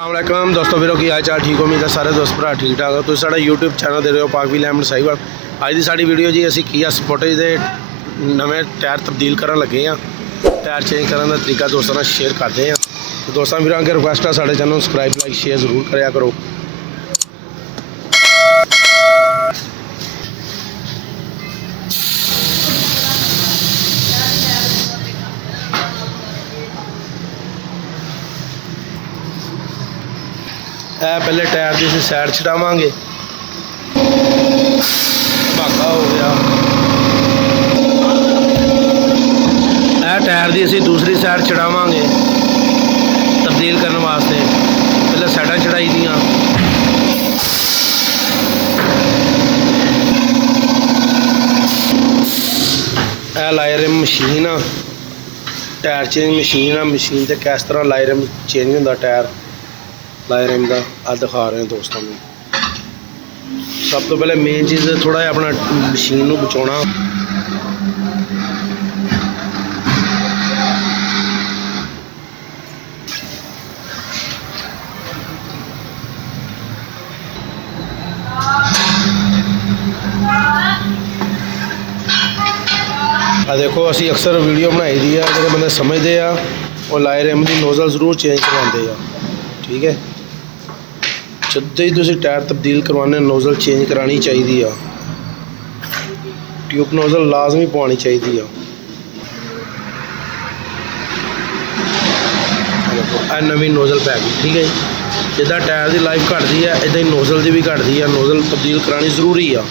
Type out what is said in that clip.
अस्सलाम दोस्तों वीरों की हाल चाल ठीक उम्मीद है सारे दोस्त भरा ठीक ठाक हो। तुम साडा यूट्यूब चैनल दे रहे हो पाक विल अहमद साहिवाल। अज की साडी वीडियो जी असी किया स्पोर्टेज के नवे टायर तब्दील करन लगे हैं। टायर चेंज करने का तरीका दोस्तों नाल शेयर करते हैं। तो दोस्तों वीरों अगर रिक्वेस्ट है साडे चैनल सबसक्राइब लाइक शेयर जरूर कराया करो। पहले टायर की असीं साइड छड़ावांगे, भागा हो गया। टायर की असीं दूसरी साइड छड़ावांगे तब्दील करने वास्ते। पहले साइडां चढ़ाई दियां, लाए रिम मशीन आ, टायर चेंज मशीन आ। मशीन से किस तरह लाए रिम चेंज होंदा टायर लाए रिम का आ दिखा रहे हैं दोस्तों में। सब तो पहले मेन चीज़ थोड़ा जिहा अपना मशीन को बचाना। देखो असी अक्सर वीडियो बनाई दी है, जो बंदे समझते हैं वो लाए रिम की नोजल जरूर चेंज करवाते हैं। ठीक है, जब ही तुम टायर तब्दील करवाने नोजल चेंज करानी चाहिए। ट्यूब नोजल लाजमी पवानी चाहिए। नवी नोजल पै गई। ठीक है, जिदा टायर की लाइफ घटती है इदा ही नोजल की भी घटती है। नोजल तब्दील करानी जरूरी है।